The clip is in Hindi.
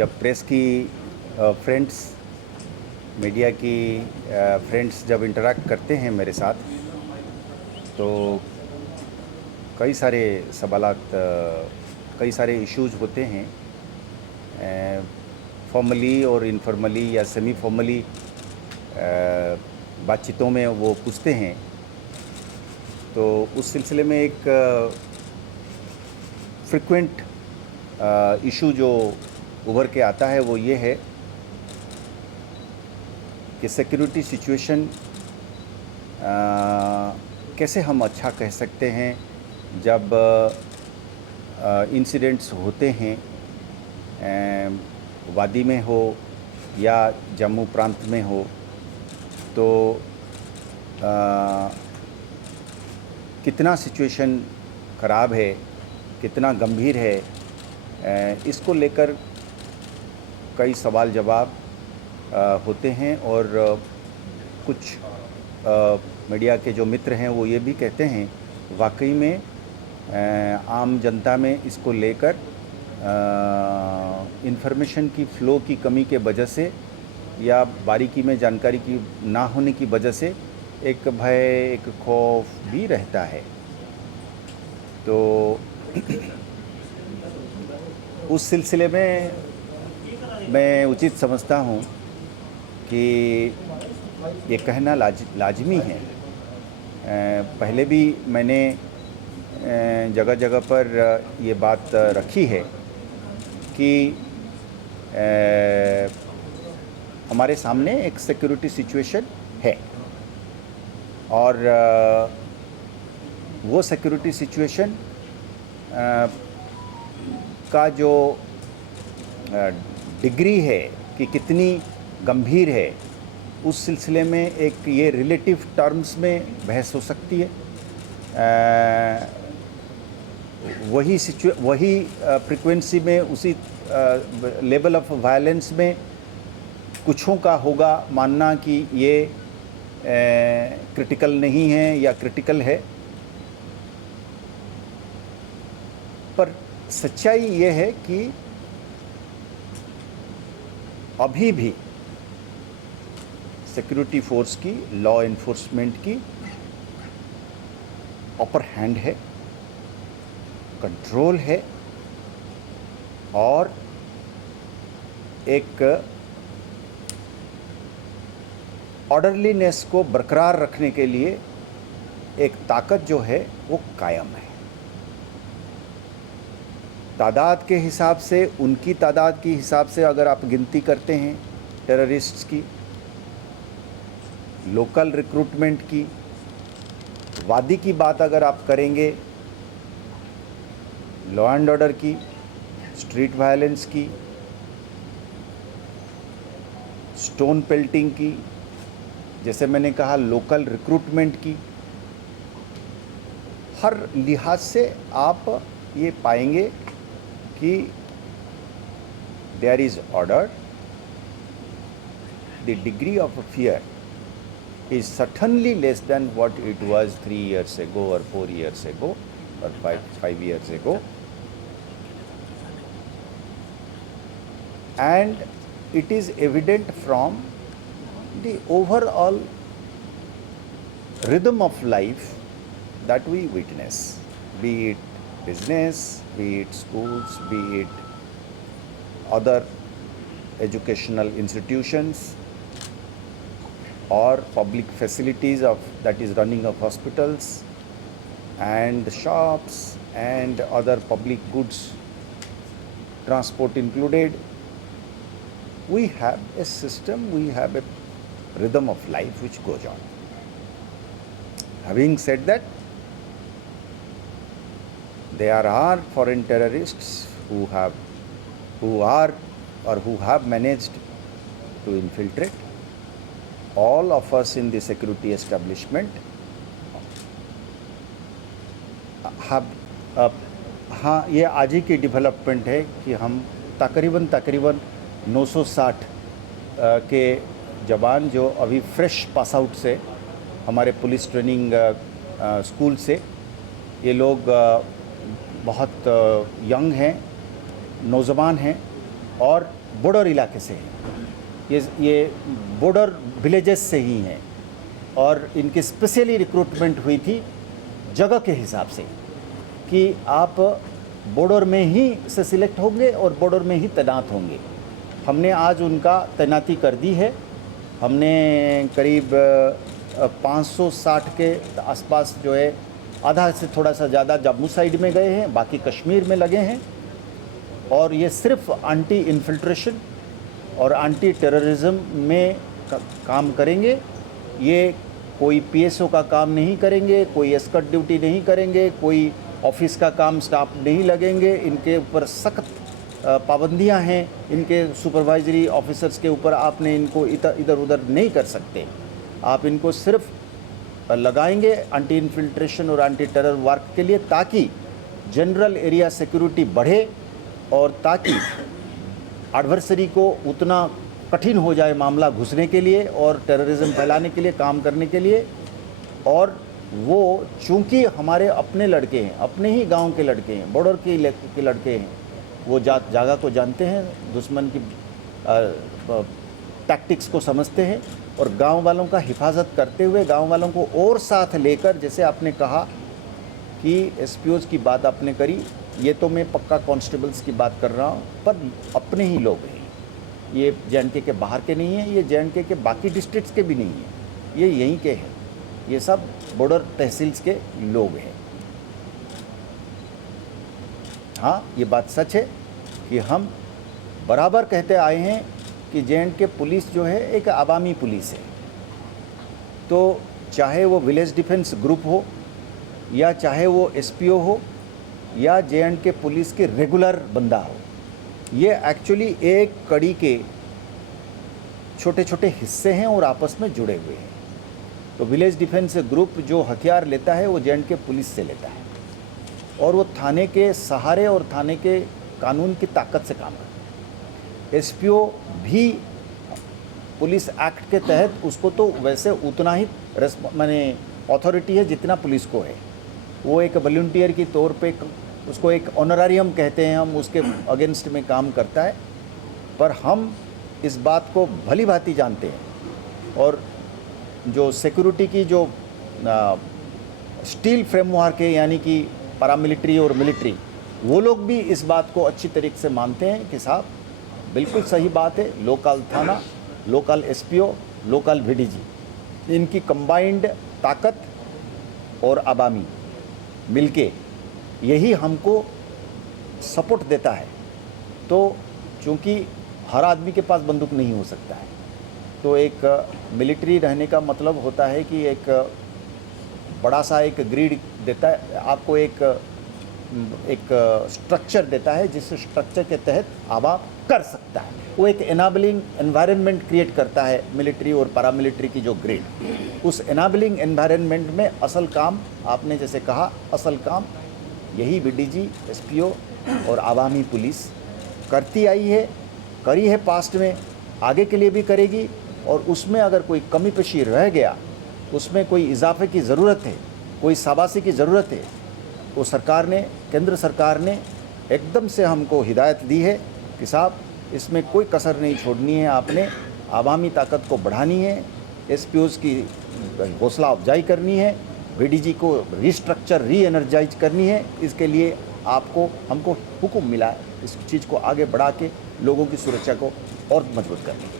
जब प्रेस की फ्रेंड्स, मीडिया की फ्रेंड्स जब इंटरेक्ट करते हैं मेरे साथ, तो कई सारे सवालात, कई सारे इश्यूज होते हैं, फॉर्मली और इनफॉर्मली या सेमी फॉर्मली बातचीतों में वो पूछते हैं। तो उस सिलसिले में एक फ्रिक्वेंट इशू जो उभर के आता है वो ये है कि सिक्योरिटी सिचुएशन कैसे हम अच्छा कह सकते हैं जब इंसिडेंट्स होते हैं, वादी में हो या जम्मू प्रांत में हो, तो कितना सिचुएशन ख़राब है, कितना गंभीर है, इसको लेकर कई सवाल जवाब होते हैं। और कुछ मीडिया के जो मित्र हैं वो ये भी कहते हैं वाकई में आम जनता में इसको लेकर इंफॉर्मेशन की फ़्लो की कमी के वजह से या बारीकी में जानकारी की ना होने की वजह से एक भय, एक खौफ भी रहता है। तो उस सिलसिले में मैं उचित समझता हूँ कि ये कहना लाजमी है। पहले भी मैंने जगह जगह पर ये बात रखी है कि हमारे सामने एक सिक्योरिटी सिचुएशन है और वो सिक्योरिटी सिचुएशन का जो डिग्री है कि कितनी गंभीर है, उस सिलसिले में एक ये रिलेटिव टर्म्स में बहस हो सकती है। वही फ्रीक्वेंसी में, उसी लेवल ऑफ वायलेंस में कुछों का होगा मानना कि ये क्रिटिकल नहीं है या क्रिटिकल है, पर सच्चाई ये है कि अभी भी सिक्योरिटी फोर्स की, लॉ एनफोर्समेंट की अपर हैंड है, कंट्रोल है और एक ऑर्डरलीनेस को बरकरार रखने के लिए एक ताकत जो है वो कायम है। तादाद के हिसाब से, उनकी तादाद के हिसाब से अगर आप गिनती करते हैं टेररिस्ट्स की, लोकल रिक्रूटमेंट की, वादी की बात अगर आप करेंगे, लॉ एंड ऑर्डर की, स्ट्रीट वायलेंस की, स्टोन पेल्टिंग की, जैसे मैंने कहा लोकल रिक्रूटमेंट की, हर लिहाज से आप ये पाएंगे कि there is order, the degree of fear is certainly less than what it was 3 years ago or 4 years ago or 5 years ago, and it is evident from the overall rhythm of life that we witness, be it business, be it schools, be it other educational institutions or public facilities of that is running of hospitals and shops and other public goods, transport included. We have a system, we have a rhythm of life which goes on. Having said that, there are foreign terrorists who are or who have managed to infiltrate all of us in the security establishment have हाँ, ये आज ही की डेवलपमेंट है कि हम तकरीबन 960 के जवान जो अभी फ्रेश पास आउट से हमारे पुलिस ट्रेनिंग स्कूल से, ये लोग बहुत यंग हैं, नौजवान हैं और बॉर्डर इलाके से हैं, ये बॉर्डर विलेजेस से ही हैं और इनकी स्पेशली रिक्रूटमेंट हुई थी जगह के हिसाब से कि आप बॉर्डर में ही से सिलेक्ट होंगे और बॉर्डर में ही तैनात होंगे। हमने आज उनका तैनाती कर दी है। हमने करीब 560 के आसपास जो है, आधा से थोड़ा सा ज़्यादा जम्मू साइड में गए हैं, बाकी कश्मीर में लगे हैं और ये सिर्फ एंटी इन्फिल्ट्रेशन और एंटी टेररिज्म में काम करेंगे। ये कोई पीएसओ का काम नहीं करेंगे, कोई एस्कॉर्ट ड्यूटी नहीं करेंगे, कोई ऑफिस का काम स्टाफ नहीं लगेंगे। इनके ऊपर सख्त पाबंदियां हैं, इनके सुपरवाइजरी ऑफिसर्स के ऊपर आपने इनको इधर उधर नहीं कर सकते। आप इनको सिर्फ लगाएंगे एंटी इन्फिल्ट्रेशन और एंटी टेरर वर्क के लिए, ताकि जनरल एरिया सिक्योरिटी बढ़े और ताकि एडवर्सरी को उतना कठिन हो जाए मामला घुसने के लिए और टेररिज्म फैलाने के लिए, काम करने के लिए। और वो चूंकि हमारे अपने लड़के हैं, अपने ही गांव के लड़के हैं, बॉर्डर के लड़के हैं, वो जगह को जानते हैं, दुश्मन की टैक्टिक्स को समझते हैं और गांव वालों का हिफाजत करते हुए, गांव वालों को और साथ लेकर, जैसे आपने कहा कि एसपीओज की बात आपने करी, ये तो मैं पक्का कांस्टेबल्स की बात कर रहा हूँ, पर अपने ही लोग हैं। ये जे.एंड.के के बाहर के नहीं हैं, ये जे.एंड.के के बाकी डिस्ट्रिक्ट्स के भी नहीं हैं, ये यहीं के हैं। ये सब बॉर्डर तहसील्स के लोग हैं। हाँ, ये बात सच है कि हम बराबर कहते आए हैं कि जे.एंड.के पुलिस जो है एक आवामी पुलिस है। तो चाहे वो विलेज डिफेंस ग्रुप हो या चाहे वो एसपीओ हो या जे.एंड.के पुलिस के रेगुलर बंदा हो, ये एक्चुअली एक कड़ी के छोटे छोटे हिस्से हैं और आपस में जुड़े हुए हैं। तो विलेज डिफेंस ग्रुप जो हथियार लेता है वो जे.एंड.के पुलिस से लेता है और वो थाने के सहारे और थाने के कानून की ताकत से काम करता है। एसपीओ भी पुलिस एक्ट के तहत उसको तो वैसे उतना ही माने अथॉरिटी है जितना पुलिस को है। वो एक वॉलंटियर की तौर पे, उसको एक ऑनरारियम कहते हैं हम, उसके अगेंस्ट में काम करता है। पर हम इस बात को भली भांति जानते हैं और जो सिक्योरिटी की जो स्टील फ्रेमवर्क है, यानी कि पैरामिलिट्री और मिलिट्री, वो लोग भी इस बात को अच्छी तरीके से मानते हैं कि साहब बिल्कुल सही बात है, लोकल थाना, लोकल एसपीओ, लोकल वीडीजी, इनकी कंबाइंड ताकत और आवामी मिलके यही हमको सपोर्ट देता है। तो चूँकि हर आदमी के पास बंदूक नहीं हो सकता है, तो एक मिलिट्री रहने का मतलब होता है कि एक बड़ा सा एक ग्रिड देता है आपको, एक स्ट्रक्चर देता है, जिस स्ट्रक्चर के तहत आवाम कर सकता है। वो एक एनाबलिंग एनवायरनमेंट क्रिएट करता है मिलिट्री और पैरामिलिट्री की जो ग्रिड। उस एनाबलिंग एनवायरनमेंट में असल काम, आपने जैसे कहा, असल काम यही वीडीजी, एसपीओ और आवामी पुलिस करती आई है, करी है पास्ट में, आगे के लिए भी करेगी। और उसमें अगर कोई कमी पेशी रह गया, उसमें कोई इजाफे की ज़रूरत है, कोई शाबाशी की ज़रूरत है, तो सरकार ने, केंद्र सरकार ने एकदम से हमको हिदायत दी है कि साहब इसमें कोई कसर नहीं छोड़नी है, आपने आवामी ताकत को बढ़ानी है, एसपीओज़ की हौसला अफजाई करनी है, वीडीजी को रिस्ट्रक्चर, री एनर्जाइज करनी है। इसके लिए हमको हुक्म मिला है इस चीज़ को आगे बढ़ा के लोगों की सुरक्षा को और मजबूत करने की।